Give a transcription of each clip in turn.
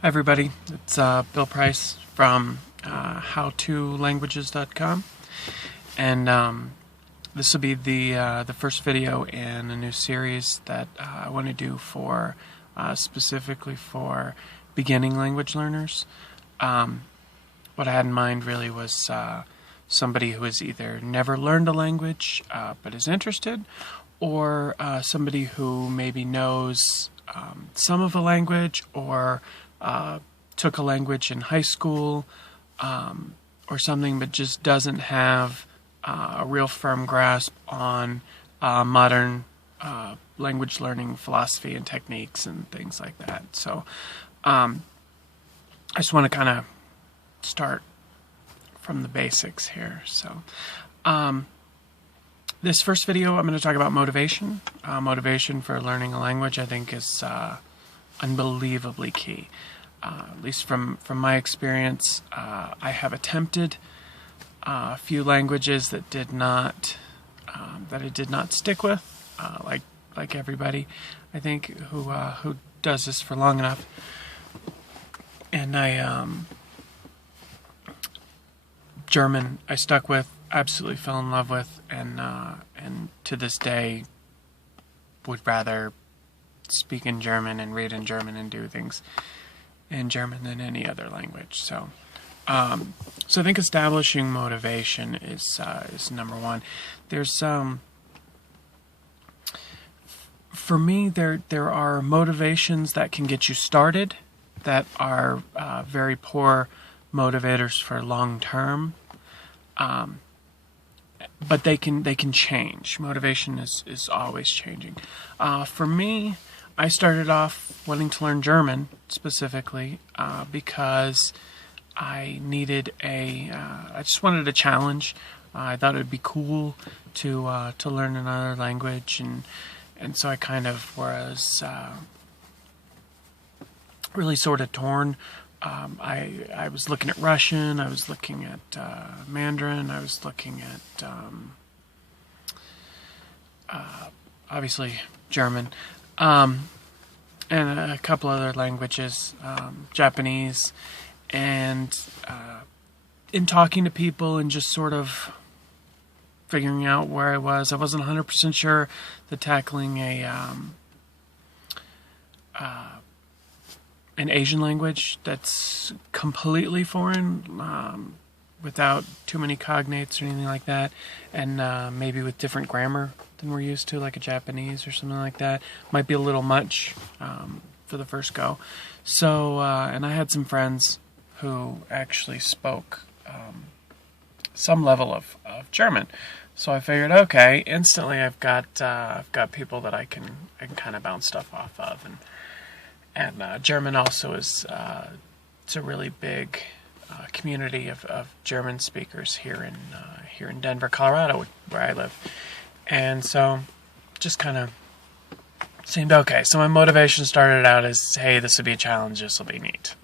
Hi everybody, it's Bill Price from howtolanguages.com, and this will be the first video in a new series that I want to do for specifically for beginning language learners. What I had in mind really was somebody who has either never learned a language but is interested, or somebody who maybe knows some of a language or took a language in high school or something, but just doesn't have a real firm grasp on modern language learning philosophy and techniques and things like that. So I just want to kind of start from the basics here. So this first video, I'm going to talk about motivation. Motivation for learning a language, I think, is unbelievably key. At least from my experience, I have attempted a few languages that did not that I did not stick with, like everybody, I think, who does this for long enough. And German I stuck with, absolutely fell in love with, and to this day would rather speak in German and read in German and do things in German than any other language. So I think establishing motivation is number one. There's for me there are motivations that can get you started that are very poor motivators for long term. But they can change. Motivation is always changing. For me, I started off wanting to learn German specifically because I needed I just wanted a challenge. I thought it would be cool to learn another language, and so I kind of was really sort of torn. I was looking at Russian, I was looking at Mandarin, I was looking at obviously German, and a couple other languages, Japanese, and in talking to people and just sort of figuring out where I wasn't 100% sure that tackling an Asian language that's completely foreign, without too many cognates or anything like that, and maybe with different grammar than we're used to, like a Japanese or something like that, might be a little much for the first go. So, and I had some friends who actually spoke some level of German. So I figured, okay, instantly I've got people that I can kind of bounce stuff off of, and German also is it's a really big community of German speakers here in Denver, Colorado, where I live, and so just kind of seemed okay. So my motivation started out as, hey, this would be a challenge, this will be neat.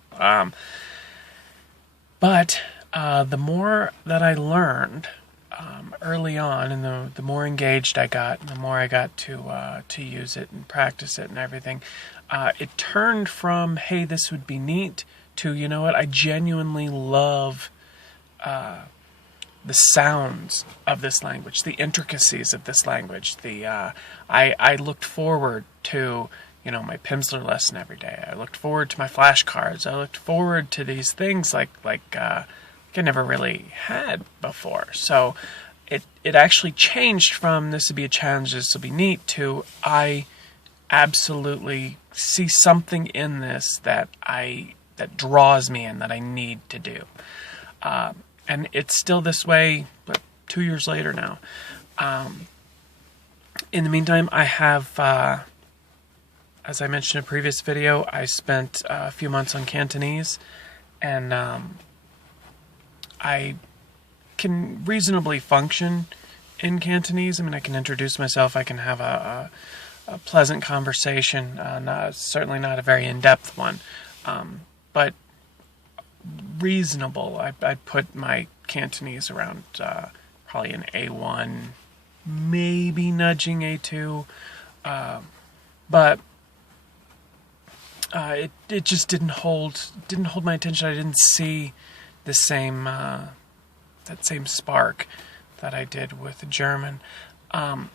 But the more that I learned early on, and the more engaged I got, and the more I got to use it and practice it and everything, it turned from, hey, this would be neat, to, you know what, I genuinely love the sounds of this language, the intricacies of this language. I looked forward to, my Pimsleur lesson every day. I looked forward to my flashcards. I looked forward to these things like I never really had before. So it actually changed from, this would be a challenge, this will be neat, to, I absolutely see something in this that draws me in, that I need to do. And it's still this way, but 2 years later now. In the meantime, I have, as I mentioned in a previous video, I spent a few months on Cantonese, and I can reasonably function in Cantonese. I mean, I can introduce myself, I can have a pleasant conversation, certainly not a very in-depth one, but reasonable. I put my Cantonese around probably an A1, maybe nudging A2, but it just didn't hold my attention. I didn't see the same that same spark that I did with German, and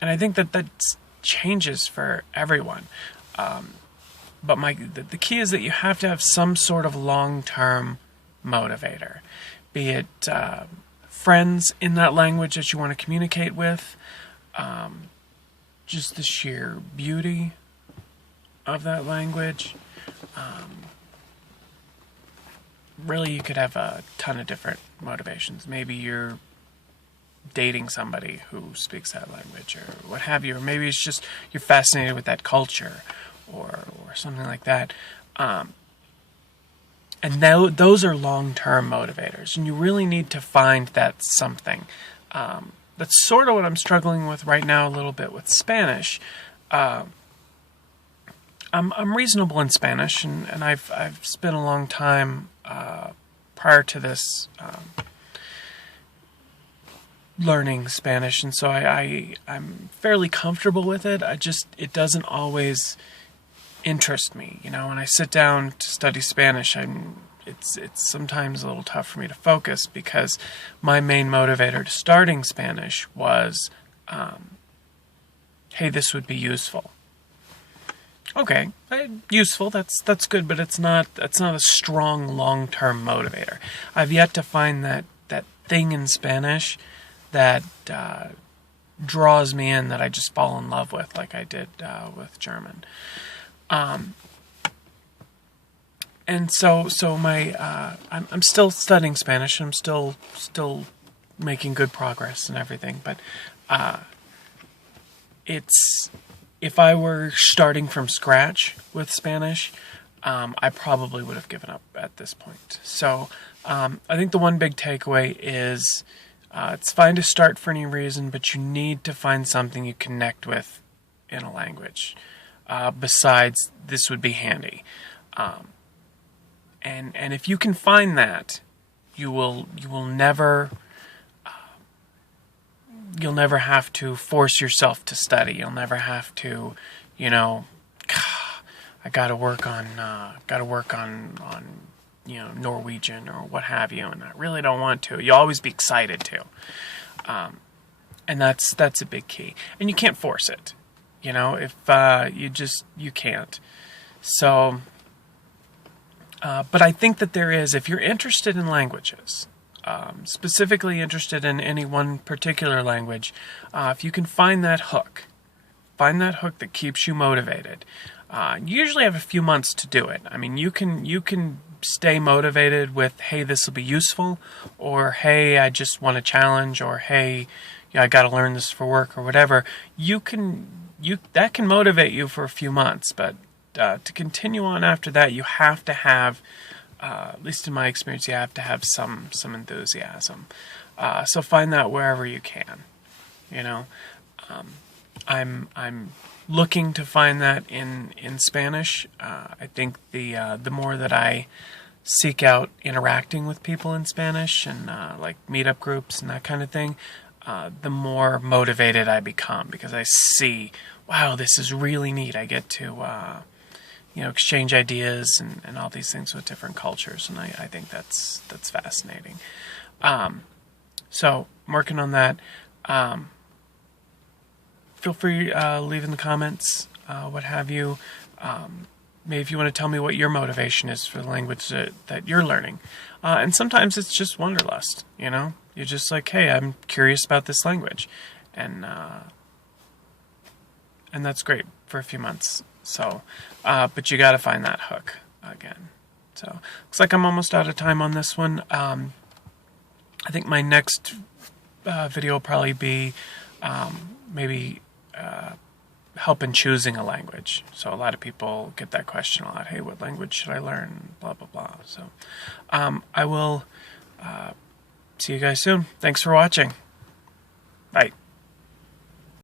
I think that changes for everyone. But the key is that you have to have some sort of long-term motivator, be it friends in that language that you want to communicate with, just the sheer beauty of that language. Really, you could have a ton of different motivations. Maybe you're dating somebody who speaks that language or what have you, or maybe it's just you're fascinated with that culture or something like that. And those are long-term motivators, and you really need to find that something. That's sort of what I'm struggling with right now a little bit with Spanish. I'm reasonable in Spanish, and I've spent a long time prior to this learning Spanish, and so I'm fairly comfortable with it. It doesn't always interest me. When I sit down to study Spanish, it's sometimes a little tough for me to focus because my main motivator to starting Spanish was, hey, this would be useful. Okay, useful. That's good, but it's not a strong long-term motivator. I've yet to find that thing in Spanish that draws me in, that I just fall in love with, like I did with German. And so my I'm still studying Spanish. I'm still making good progress and everything, but if I were starting from scratch with Spanish, I probably would have given up at this point. So I think the one big takeaway is it's fine to start for any reason, but you need to find something you connect with in a language. Besides, this would be handy. And if you can find that, you will never you'll never have to force yourself to study. You'll never have to, I gotta work on Norwegian or what have you, and I really don't want to. You'll always be excited to, and that's a big key. And you can't force it, if you can't. So, but I think that there is, if you're interested in languages. Specifically interested in any one particular language, if you can find that hook that keeps you motivated. You usually have a few months to do it. I mean, you can stay motivated with, hey, this will be useful, or hey, I just want a challenge, or hey, I got to learn this for work or whatever. That can motivate you for a few months, but to continue on after that, you have to have. At least in my experience, you have to have some enthusiasm. So find that wherever you can. I'm looking to find that in Spanish. I think the more that I seek out interacting with people in Spanish and like meetup groups and that kind of thing, the more motivated I become, because I see, wow, this is really neat. I get to exchange ideas and all these things with different cultures, and I think that's fascinating. So I'm working on that. Feel free to leave in the comments, what have you. Maybe if you want to tell me what your motivation is for the language that you're learning. And sometimes it's just wanderlust, You're just like, hey, I'm curious about this language. And that's great for a few months. So, but you got to find that hook again. So, looks like I'm almost out of time on this one. I think my next video will probably be maybe help in choosing a language. So a lot of people get that question a lot. Hey, what language should I learn? Blah, blah, blah. So I will see you guys soon. Thanks for watching. Bye.